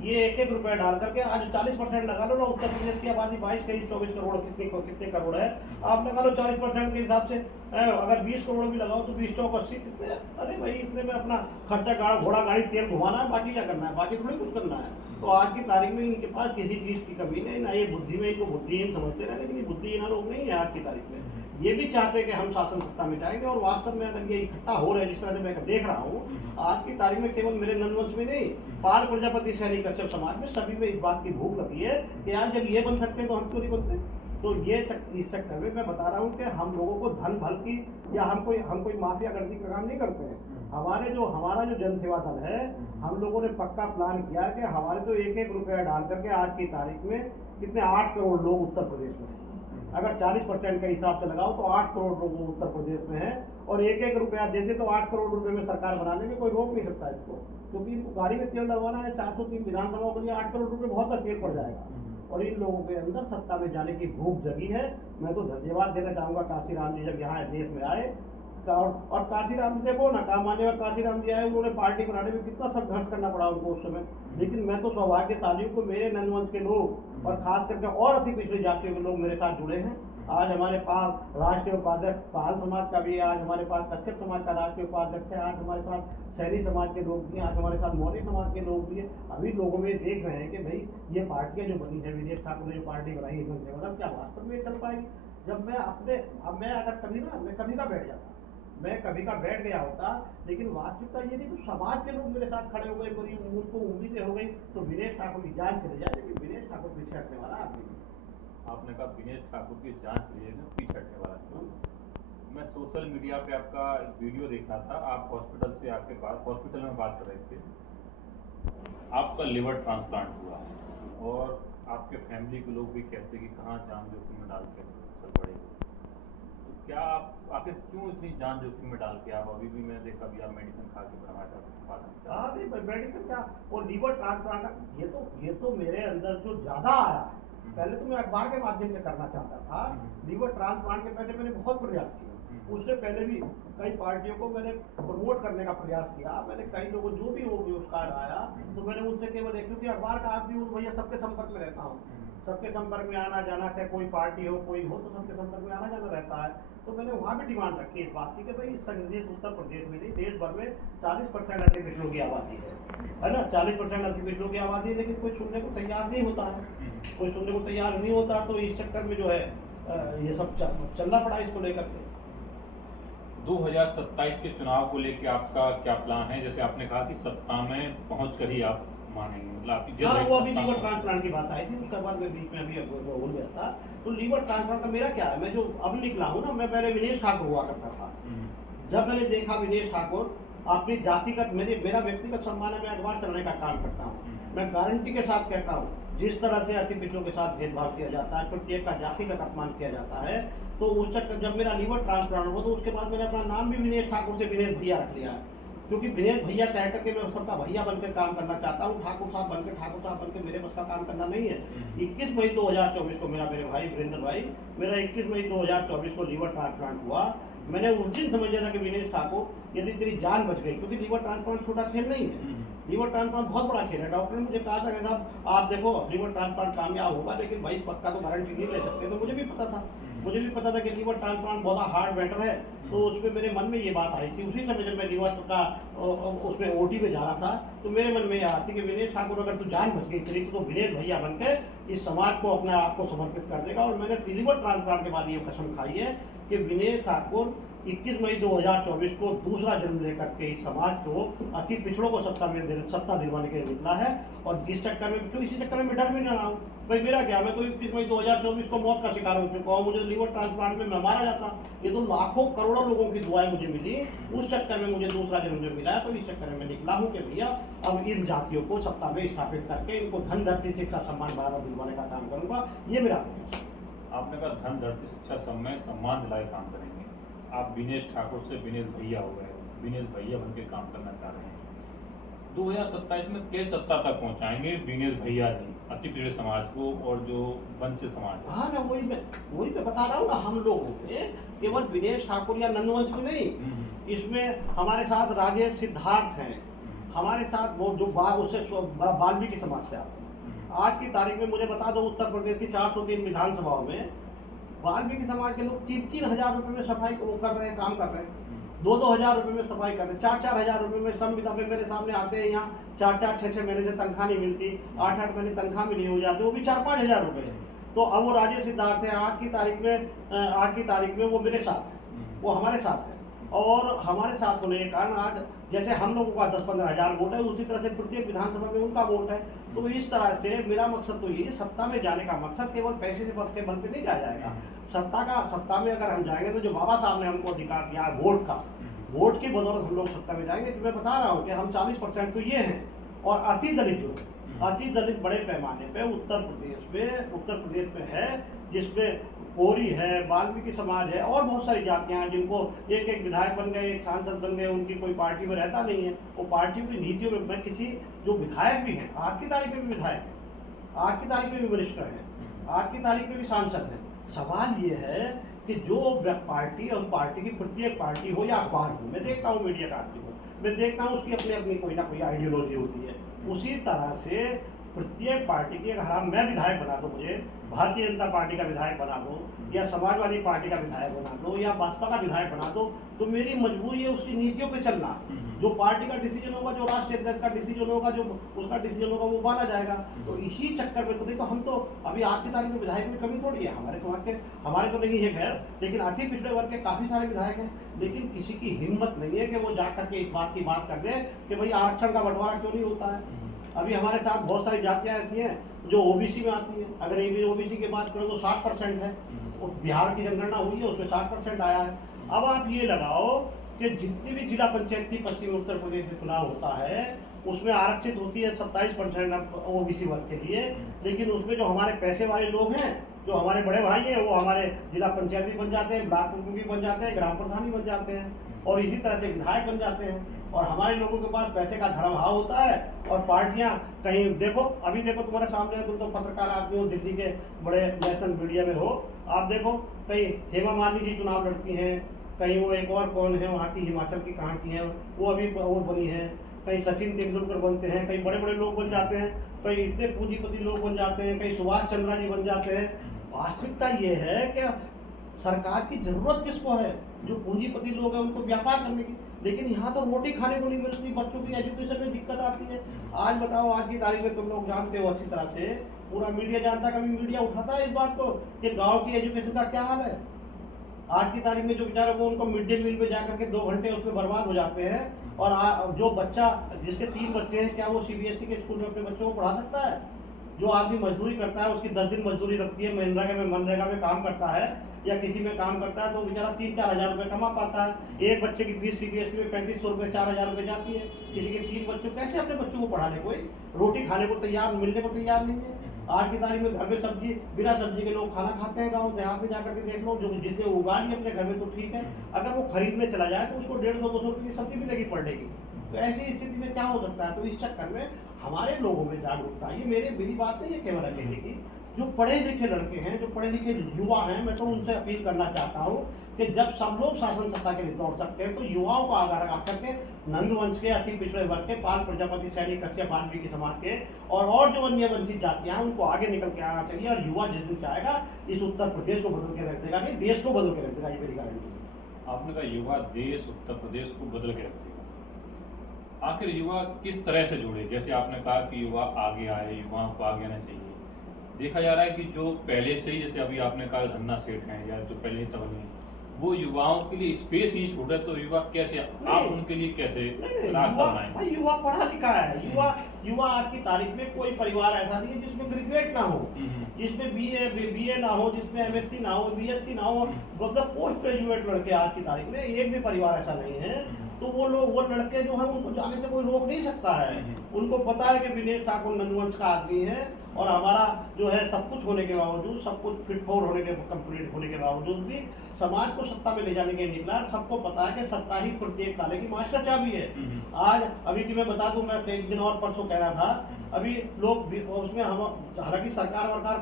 ये 1-1 रुपए डाल करके आज 40% लगा लो ना। उत्तर प्रदेश की आबादी 22-24 करोड़ कितने करोड़ है, आप लगा लो 40% के हिसाब से। अगर 20 करोड़ भी लगाओ तो 20 चौक 80 कितने। अरे भाई इतने में अपना खर्चा, घोड़ा गाड़ी तेल घुमाना है, बाकी क्या करना है, बाकी थोड़ी कुछ करना है। तो आज की तारीख में इनके पास किसी चीज़ की कमी नहीं ना। ये बुद्धि में इनको बुद्धिहीन समझते रहे, लेकिन ये बुद्धिहीन लोग नहीं है आज की तारीख में। ये भी चाहते हैं कि हम शासन सत्ता में जाएंगे, और वास्तव में अगर ये इकट्ठा हो रहे हैं जिस तरह से मैं देख रहा हूँ आज की तारीख में, केवल मेरे नंदवंश में नहीं, पाल प्रजापति, सैनिक कश्यप समाज में सभी में इस बात की भूख लगी है कि यार जब ये बन सकते हैं तो हम क्यों नहीं बनते। तो ये इस चक्कर में मैं बता रहा हूँ कि हम लोगों को धन भल की या हम कोई माफिया गर्दी का काम नहीं करते हैं। हमारा जो जनसेवा दल है, हम लोगों ने पक्का प्लान किया है कि हमारे तो 1-1 रुपया डाल करके आज की तारीख में कितने 8 करोड़ लोग उत्तर प्रदेश में हैं। अगर 40% के हिसाब से लगाओ तो 8 करोड़ लोग उत्तर प्रदेश में हैं, और 1-1 रुपया देते तो 8 करोड़ रुपए में सरकार बनाने में कोई रोक नहीं सकता इसको। क्योंकि इनको गाड़ी में तेल डलवाना है, 403 विधानसभाओं के लिए 8 करोड़ रुपए बहुत सा तेल पड़ जाएगा। और इन लोगों के अंदर सत्ता में जाने की भूख जगी है। मैं तो धन्यवाद देना चाहूँगा काशीराम जी जब यहाँ देश में आए, और काशीराम देखो ना, काम आने और काशीराम जी आए, उन्होंने पार्टी बनाने में कितना संघर्ष करना पड़ा उनको उस समय। लेकिन मैं तो सौभाग्यशाली हूँ कि मेरे नंदवंश के लोग और खास करके और अति पिछड़ी जातियों के लोग मेरे साथ जुड़े हैं। आज हमारे पास राष्ट्रीय उपाध्यक्ष पाल समाज का भी है, आज हमारे पास कश्यप समाज का राष्ट्रीय उपाध्यक्ष है, आज हमारे पास सैनी समाज के लोग भी हैं, आज हमारे साथ मौर्य समाज के लोग भी हैं। अभी लोगों में देख रहे हैं कि भाई ये पार्टियां जो बनी है, विनेश ठाकुर ने जो पार्टी बनाई है, मतलब क्या वास्तव में चल पाएगी। जब मैं अगर कभी का बैठ जाता, मैं कभी का बैठ गया होता, लेकिन वास्तविकता ये नहीं कि समाज के लोग मेरे साथ खड़े हो गए, पूरी उनको उम्मीदें हो गई तो विनेश ठाकुर की जान चले जाए, लेकिन विनेश ठाकुर पीछे हटने वाला आदमी। आपने कहा विनेश ठाकुर की जान चली जाए, पीछे हटने वाला। मैं सोशल मीडिया पे आपका एक वीडियो देख रहा था, आप हॉस्पिटल से आपके पास हॉस्पिटल में बात कर रहे थे, आपका लिवर ट्रांसप्लांट हुआ है और आपके फैमिली के लोग भी कहते हैं कि कहाँ जान जोखिम में डाल के चल पड़ेगी। तो क्या आप आखिर क्यों इतनी जान जोखिम में डाल के आप अभी भी, मैंने देखा अभी आप मेडिसिन खा के बनवा सकते। हाँ नहीं, मेडिसिन क्या, और लीवर ट्रांसप्लांट का ये तो मेरे अंदर जो ज्यादा आया है। पहले तो मैं अखबार के माध्यम से करना चाहता था, लीवर ट्रांसप्लांट के पहले मैंने बहुत प्रयास किया। उससे पहले भी कई पार्टियों को मैंने प्रमोट करने का प्रयास किया। मैंने कई लोगों जो भी वो पुरस्कार आया तो मैंने उनसे केवल एक, क्योंकि अखबार का आदमी हूँ भैया, सबके संपर्क में रहता हूँ, सबके संपर्क में आना जाना, चाहे कोई पार्टी हो कोई हो तो सबके संपर्क में आना जाना रहता है। तो मैंने वहाँ भी डिमांड रखी इस बात की कि भाई संदेश उत्तर प्रदेश में नहीं, देश भर में 40% अति पिछड़ों की आबादी है ना, 40% अति पिछड़ों की आबादी है, लेकिन कोई सुनने को तैयार नहीं होता है, कोई सुनने को तैयार नहीं होता। तो इस चक्कर में जो है ये सब चलना पड़ा इसको लेकर के। 2027 के चुनाव को लेकर आपका क्या प्लान है? जैसे आपने कहा कि सत्ता में पहुंचकर ही आप मानेंगे, मतलब आपकी वो अभी लीवर ट्रांसप्लांट की बात आई थी, उसके बाद मैं बीच में अभी भूल गया था। तो लीवर ट्रांसप्लांट का मेरा क्या है, मैं जो अब निकला हूँ ना, मैं पहले विनेश ठाकुर हुआ करता था। जब मैंने देखा विनेश ठाकुर अपनी जातिगत, मेरा व्यक्तिगत सम्मान है, मैं अखबार चलाने का काम करता हूँ, मैं गारंटी के साथ कहता हूँ, जिस तरह से अति पिछड़ों के साथ भेदभाव किया जाता है, प्रत्येक का जातिगत अपमान किया जाता है, तो उस चक्कर जब मेरा लीवर ट्रांसप्लांट हुआ तो उसके बाद मैंने अपना नाम भी विनेश ठाकुर से विनेश भैया रख लिया है। क्योंकि विनेश भैया कह करके मैं सबका भैया बनकर काम करना चाहता हूँ, ठाकुर साहब बनकर मेरे बस का काम करना नहीं है। 21 मई 2024 को मेरे भाई वीरेंद्र भाई, मेरा 21 मई 2024 को लीवर ट्रांसप्लांट हुआ। मैंने उस दिन समझ लिया था कि विनेश ठाकुर यदि तेरी जान बच गई, क्योंकि लीवर ट्रांसप्लांट छोटा खेल नहीं है, लीवर ट्रांसप्लांट बहुत बड़ा खेल है। डॉक्टर ने मुझे कहा था कि साहब आप देखो लीवर ट्रांसप्लांट कामयाब होगा, लेकिन भाई पक्का तो गारंटी नहीं ले सकते। तो मुझे भी पता था कि लीवर ट्रांसप्लांट बहुत हार्ड मैटर है। तो उसमें मेरे मन में ये बात आई थी, उसी समय जब मैं लीवर का उसमें ओटी में जा रहा था, तो मेरे मन में ये आती कि विनेश ठाकुर अगर तू जान बच गई तेरी तो विनेश भैया बनकर इस समाज को अपने आप को समर्पित कर देगा। और मैंने लीवर ट्रांसप्लांट के बाद ये कसम खाई है कि विनेश ठाकुर 21 मई 2024 को दूसरा जन्म लेकर के इस समाज को अति पिछड़ों को सत्ता दिलवाने के लिए निकला है। और इस चक्कर में क्यों, इसी चक्कर में मैं डर भी ना रहा हूँ भाई। मेरा क्या, मैं तो 21 मई 2024 को मौत का शिकार हो चुका हूँ। मुझे लीवर ट्रांसप्लांट में मैं मारा जाता। ये तो लाखों करोड़ों लोगों की दुआएं मुझे मिली, उस चक्कर में मुझे दूसरा जन्म जो मिला है। तो इस चक्कर में मैं निकला हूँ कि भैया अब इन जातियों को सत्ता में स्थापित करके इनको धन धरती शिक्षा सम्मान बराबर दिलवाने का काम करूंगा। ये मेरा प्रयास है। आपने कहा धन धरती शिक्षा समय सम्मान दिलाए काम करेंगे। आप विनेश ठाकुर से विनेश भैया हो गए, विनेश भैया बन के काम करना चाह रहे हैं। 2027 में किस सत्ता तक पहुंचाएंगे विनेश भैया जी अति पिछड़े समाज को और जो वंचित समाज है? हाँ, मैं वही मैं बता रहा हूँ ना। हम लोगों में केवल विनेश ठाकुर या नंदवंश में नहीं, इसमें हमारे साथ राजेश सिद्धार्थ हैं, हमारे साथ वो जो उससे वाल्मीकि समाज से आते हैं। आज की तारीख में मुझे बता दो, उत्तर प्रदेश की 403 विधानसभाओं में वाल्मीकि समाज के लोग 3-3 हजार रुपये में सफाई वो कर रहे हैं, काम कर रहे हैं। 2-2 हजार रुपये में सफाई कर रहे हैं, 4-4 हजार रुपये में संविदा में मेरे सामने आते हैं। यहाँ 4-4, 6-6 महीने से तनख्वाह नहीं मिलती, 8-8 महीने तनख्वाह मिली हो जाती, वो भी 4-5 हजार रुपये। तो अब वो राजेश सिद्धार्थ है, आज की तारीख में वो मेरे साथ है, वो हमारे साथ है। और हमारे साथ होने के कारण आज जैसे हम लोगों का 10-15 हजार वोट है, उसी तरह से प्रत्येक विधानसभा में उनका वोट है। तो इस तरह से मेरा मकसद तो ये, सत्ता में जाने का मकसद केवल पैसे के पद के बल पे नहीं जाएगा। सत्ता में अगर हम जाएंगे तो जो बाबा साहब ने हमको अधिकार दिया है वोट का, वोट की बदौलत हम लोग सत्ता में जाएंगे। तो मैं बता रहा हूँ कि हम 40% तो ये हैं। और अति दलित जो है, अति दलित बड़े पैमाने पे उत्तर प्रदेश में है, जिसमें कोरी है, वाल्मीकि समाज है और बहुत सारी जातियां हैं जिनको एक विधायक बन गए, एक सांसद बन गए, उनकी कोई पार्टी में रहता नहीं है। वो पार्टी की नीतियों में, मैं किसी जो विधायक भी हैं, आज की तारीख में भी विधायक है, आज की तारीख में भी मिनिस्टर है, आज की तारीख में भी सांसद है। सवाल ये है कि जो पार्टी और पार्टी की प्रत्येक पार्टी हो या अखबार हो, मैं देखता हूँ मीडिया का आदमी हो, मैं देखता हूँ उसकी अपनी कोई ना कोई आइडियोलॉजी होती है। उसी तरह से प्रत्येक पार्टी की, अगर मैं विधायक बना दो, मुझे भारतीय जनता पार्टी का विधायक बना दो या समाजवादी पार्टी का विधायक बना दो या भाजपा का विधायक बना दो, तो मेरी मजबूरी है उसकी नीतियों पे चलना। जो पार्टी का डिसीजन होगा, जो राष्ट्रीय अध्यक्ष का डिसीजन होगा, जो उसका डिसीजन होगा, वो माना जाएगा। तो इसी चक्कर में तो नहीं तो हम तो अभी आज की तारीख में विधायक में कमी थोड़ी है हमारे समाज के, हमारे तो नहीं है खैर, लेकिन अति पिछड़े वर्ग के काफी सारे विधायक हैं। लेकिन किसी की हिम्मत नहीं है कि वो जाकर के इस बात की बात कर दे कि भाई आरक्षण का बंटवारा क्यों नहीं होता है। अभी हमारे साथ बहुत सारी जातियां ऐसी हैं जो ओबीसी में आती है। अगर ये ओबीसी की बात करें तो 60% है, तो बिहार की जनगणना हुई है उसमें 60% आया है। अब आप ये लगाओ कि जितनी भी जिला पंचायत की पश्चिम उत्तर प्रदेश में चुनाव होता है उसमें आरक्षित होती है 27% ओबीसी वर्ग के लिए, लेकिन उसमें जो हमारे पैसे वाले लोग हैं, जो हमारे बड़े भाई हैं, वो हमारे जिला पंचायत भी बन जाते हैं, ब्लॉक प्रमुख भी बन जाते हैं, ग्राम प्रधान भी बन जाते हैं और इसी तरह से विधायक बन जाते हैं। और हमारे लोगों के पास पैसे का धर्मभाव होता है और पार्टियां कहीं देखो, अभी देखो तुम्हारे सामने है, तुम तो पत्रकार आदमी हो, दिल्ली के बड़े नेशनल मीडिया में हो, आप देखो कहीं हेमा मालिनी जी चुनाव लड़ती हैं, कहीं वो एक और कौन है वहाँ की, हिमाचल की कहाँ की है वो, अभी वो बनी है, कहीं सचिन तेंदुलकर बनते हैं, कहीं बड़े बड़े लोग बन जाते हैं, कहीं इतने पूंजीपति लोग बन जाते हैं, कहीं सुभाष चंद्रा जी बन जाते हैं। वास्तविकता ये है कि सरकार की जरूरत किसको है? जो पूंजीपति लोग हैं उनको व्यापार करने की, लेकिन यहाँ तो रोटी खाने को नहीं मिलती, बच्चों की एजुकेशन में दिक्कत आती है। आज बताओ, आज की तारीख में तुम लोग जानते हो अच्छी तरह से, पूरा मीडिया जानता है, कभी मीडिया उठाता है इस बात को कि गांव की एजुकेशन का क्या हाल है। आज की तारीख में जो बेचारे को उनको मिड डे मील में जाकर के 2 घंटे उसमें बर्बाद हो जाते हैं। और जो बच्चा जिसके 3 बच्चे हैं, क्या वो सीबीएसई के स्कूल में अपने बच्चों को पढ़ा सकता है? जो आदमी मजदूरी करता है, उसकी 10 दिन मजदूरी लगती है, मनरेगा में काम करता है या किसी में काम करता है, तो बेचारा 3-4 हजार रुपये कमा पाता है। एक बच्चे की फीस सीबीएसई में 3500 रुपये, 4000 रुपये जाती है। किसी के 3 बच्चों, कैसे अपने बच्चों को पढ़ा ले? कोई रोटी खाने को तैयार, मिलने को तैयार नहीं है। आज की तारीख में घर में सब्जी, बिना सब्जी के लोग खाना खाते हैं। गाँव देहात में जाकर के देख लो, जो जिसने उगा ली अपने घर में तो ठीक है, अगर वो खरीदने चला जाए तो उसको 150-200 रुपये की सब्जी मिलेगी पड़ेगी। तो ऐसी स्थिति में क्या हो सकता है? तो इस चक्कर में हमारे लोगों में जागरूकता, ये मेरी बात नहीं है केवल अकेले की, जो पढ़े लिखे लड़के हैं, जो पढ़े लिखे युवा हैं, मैं तो उनसे अपील करना चाहता हूँ कि जब सब लोग शासन सत्ता के लिए दौड़ सकते हैं तो युवाओं को आगे लगा करके नंदवंश के, अति पिछड़े वर्ग के, पाल प्रजापति, सैनी, कश्यप, वाल्मीकि समाज के और जो अन्य वंचित जातियां हैं उनको आगे निकल के आना चाहिए। और युवा जिस दिन चाहेगा इस उत्तर प्रदेश को बदल के रख देगा, नहीं देश को बदल के रख देगा, ये मेरी गारंटी है। आपने कहा युवा देश, उत्तर प्रदेश को बदल के रख देगा। आखिर युवा किस तरह से जुड़े? जैसे आपने कहा कि युवा आगे आए, युवाओं को आगे आना चाहिए। देखा जा रहा है कि जो पहले से ही, जैसे अभी आपने कहा धन्ना सेठ हैं या जो पहले तबनी, वो युवाओं के लिए स्पेस ही छूटा, तो युवा कैसे, आप उनके लिए कैसे रास्ता बनाएं? भाई युवा पढ़ा लिखा है, युवा आज की तारीख में कोई परिवार ऐसा नहीं है जिसमें ग्रेजुएट ना हो, जिसमें बीए ना हो, जिसमें एमएससी ना हो, बीएससी ना हो, मतलब पोस्ट ग्रेजुएट लड़के आज की तारीख में एक भी परिवार ऐसा नहीं है। तो वो लड़के जो है उनको जाने से कोई रोक नहीं सकता है। उनको पता है कि विनेश ठाकुर नंदवंश का आदमी है, और हमारा जो है सब कुछ होने के बावजूद, सब कुछ फिट फोर होने के कंप्लीट होने के बावजूद भी समाज को सत्ता में ले जाने के निकला। सबको पता है कि सत्ता ही प्रत्येक ताले की मास्टर चाबी है। आज अभी की मैं बता दूं, मैं एक दिन और परसों कह रहा था, अभी लोग उसमें हम, हालांकि सरकार वरकार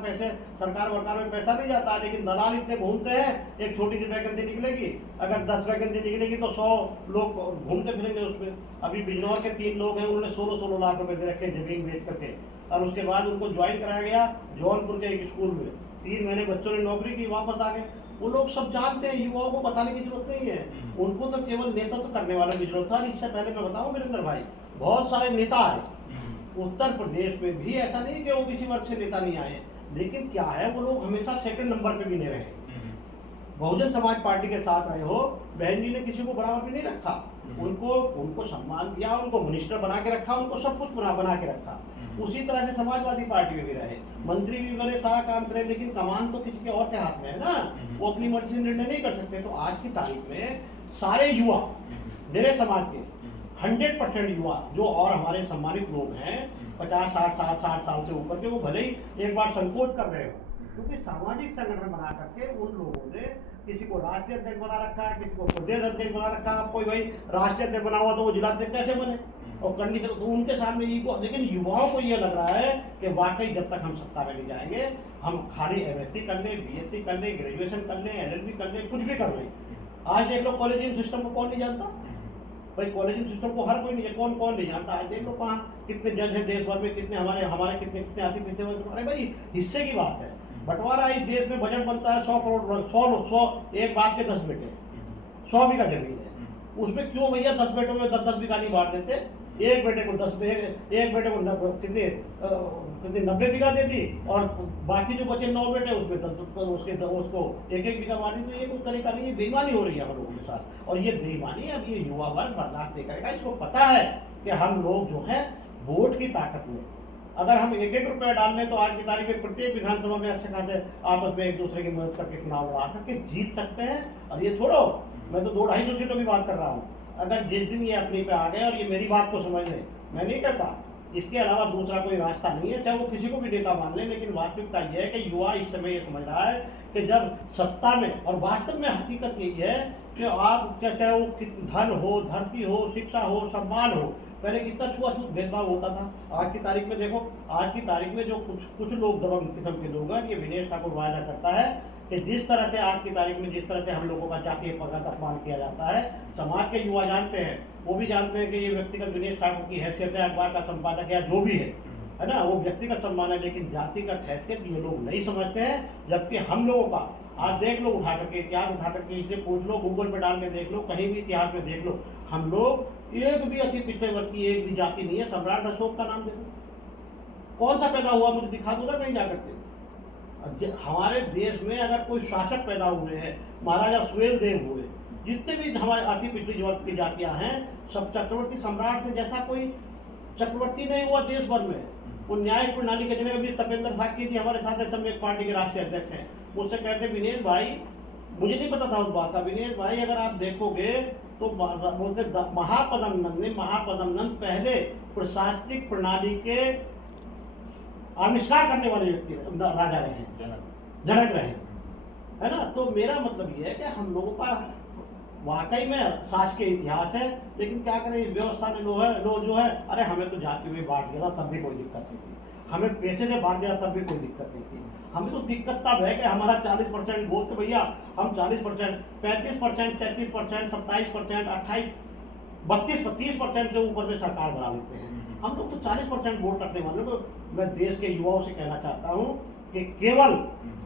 में पैसा नहीं जाता, लेकिन दलाल इतने घूमते हैं, एक छोटी सी वैकेंसी निकलेगी, अगर 10 वैकेंसी निकलेगी तो 100 लोग घूमते फिरेंगे उसमें। अभी बिजनौर के 3 लोग हैं, उन्होंने 16 लाख रुपए दे रखे जमीन बेच करके, और उसके बाद उनको ज्वाइन कराया गया जौनपुर के एक स्कूल में। 3 महीने बच्चों ने नौकरी की, वापस आ गए। वो लोग सब जानते हैं, युवाओं को बताने की जरूरत नहीं है, उनको तो केवल नेतृत्व करने वालों की जरूरत है। इससे पहले मैं बताऊं वीरेंद्र भाई, बहुत सारे नेता आए उत्तर प्रदेश में भी, ऐसा नहीं कि ओबीसी वर्ग से नेता नहीं आए, लेकिन क्या है वो लोग हमेशा सेकंड नंबर पे भी नहीं रहे। बहुजन समाज पार्टी के साथ रहे हो, बहन जी ने किसी को बराबर भी नहीं रखा, उनको सम्मान दिया, उनको मिनिस्टर बना के रखा, उनको सब कुछ बना के रखा। उसी तरह से समाजवादी पार्टी में भी रहे, मंत्री भी बने, सारा काम करे, लेकिन कमान तो किसी के और के हाथ में है ना, वो अपनी मर्जी से निर्णय नहीं कर सकते। तो आज की तारीख में सारे युवा, मेरे समाज के 100% युवा जो और हमारे सम्मानित लोग हैं 50-60 साल से ऊपर के, वो भले ही एक बार संकोच कर रहे हो, क्योंकि सामाजिक संगठन बना करके उन लोगों ने किसी को राष्ट्रीय अध्यक्ष बना रखा है, किसी को प्रदेश अध्यक्ष बना रखा है। कोई भाई राष्ट्रीय अध्यक्ष बना हुआ तो वो जिलाध्यक्ष कैसे बने, और कंडीशन तो उनके सामने ईगो। लेकिन युवाओं को ये लग रहा है कि वाकई जब तक हम सत्ता में नहीं जाएंगे, हम खाली एमएससी कर लें, बीएससी कर लें, ग्रेजुएशन कर लें, एलएलबी कर लें, कुछ भी कर लें। आज देख लो कॉलेजियम सिस्टम को कौन नहीं जानता भाई, कॉलेजियम सिस्टम को हर कोई नहीं, कौन नहीं जानता। आज देख लो कहाँ कितने जज हैं देश भर में, कितने हमारे कितने अति पिछड़े। अरे भाई हिस्से की बात है, बंटवारा इस देश में बजट बनता है 100 करोड़, 100 एक बाप के 10 बेटे, 100 बीघा जमीन है, उसमें क्यों भैया 10 बेटों में 10 बीघा नहीं बांट देते? एक बेटे को 90 बीघा दे दी, और बाकी जो बचे 9 बेटे उसमें उसको एक बीघा बांटी। तो ये कोई तरीका नहीं है, बेईमानी हो रही है हम लोगों के साथ, और ये बेईमानी अब ये युवा वर्ग बर्दाश्त नहीं करेगा। इसको पता है कि हम लोग जो है वोट की ताकत में, अगर हम 1-1 रुपया डाल लें तो आज की तारीख में प्रत्येक विधानसभा में अच्छे खासे आपस में एक दूसरे की मदद करके चुनाव लड़ा करके जीत सकते हैं। और ये छोड़ो, मैं तो 200-250 सीटों की बात कर रहा हूँ। अगर जिस दिन ये अपनी पे आ गए और ये मेरी बात को समझ लें, मैं नहीं करता, इसके अलावा दूसरा कोई रास्ता नहीं है, चाहे वो किसी को भी नेता मान लें। लेकिन वास्तविकता यह है कि युवा इस समय ये समझ रहा है कि जब सत्ता में, और वास्तव में हकीकत यही है कि आप चाहे वो धन हो, धरती हो, शिक्षा हो, सम्मान हो, पहले कितना छुआछूत भेदभाव होता था। आज की तारीख में देखो, आज की तारीख में जो कुछ लोग दबंग किस्म के लोग हैं, ये विनेश ठाकुर वायदा करता है कि जिस तरह से आज की तारीख में जिस तरह से हम लोगों का जातीय पगत अपमान किया जाता है, समाज के युवा जानते हैं, वो भी जानते हैं कि ये व्यक्तिगत विनेश ठाकुर की हैसियत है, अखबार का संपादक या जो भी है ना, वो व्यक्तिगत सम्मान है, लेकिन जातिगत हैसियत ये लोग नहीं समझते हैं। जबकि हम लोगों का, आप देख लो उठा करके, इतिहास उठा करके इसे पूछ लो, गूगल पे डाल के देख लो, कहीं भी इतिहास में देख लो, हम लोग एक भी अति पिछड़े वर्ग की एक भी जाति नहीं है। सम्राट अशोक का नाम देखो, कौन सा पैदा हुआ, मुझे दिखा दो ना कहीं जाकर के। हमारे देश में अगर कोई शासक पैदा हुए हैं, महाराजा सुहेल देव हुए, जितने भी हमारे अति पिछड़ी वर्ग की जातियां हैं, सब चक्रवर्ती सम्राट से जैसा कोई चक्रवर्ती नहीं हुआ देश भर में। वो न्यायिक प्रणाली के जगह भी तपेंद्र साकी जी हमारे साथ असम एक पार्टी के राष्ट्रीय अध्यक्ष हैं, मुझसे कहते विनेश भाई, मुझे नहीं पता था उस बात का, विनेश भाई अगर आप देखोगे तो बोलते महापदम नंद पहले प्रशासनिक प्रणाली के आविष्कार करने वाले व्यक्ति राजा रहे हैं, जनक रहे, है ना। तो मेरा मतलब ये है कि हम लोगों का वाकई में शासकीय इतिहास है, लेकिन क्या करें, इस व्यवस्था ने जो है, अरे हमें तो जाति में बांट दिया तब भी कोई दिक्कत नहीं थी, हमें पैसे से बांट दिया तब भी कोई दिक्कत नहीं थी। हमें तो दिक्कत तब है कि हमारा 40% बोलते भैया हम 40%, 35%, 33%, 27%, 28, 32, 30% से ऊपर में सरकार बना लेते हैं। हम लोग तो 40% वोट रखने वाले को मैं देश के युवाओं से कहना चाहता हूँ कि केवल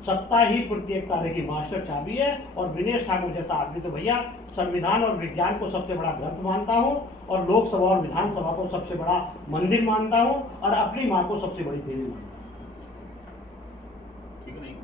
सत्ता ही प्रत्येक ताले की मास्टर चाबी है। और विनेश ठाकुर जैसा आदमी तो भैया संविधान और विज्ञान को सबसे बड़ा ग्रंथ मानता हूँ, और लोकसभा और विधानसभा को सबसे बड़ा मंदिर मानता हूँ, और अपनी माँ को सबसे बड़ी देवी मानता हूँ। ठीक है, नहीं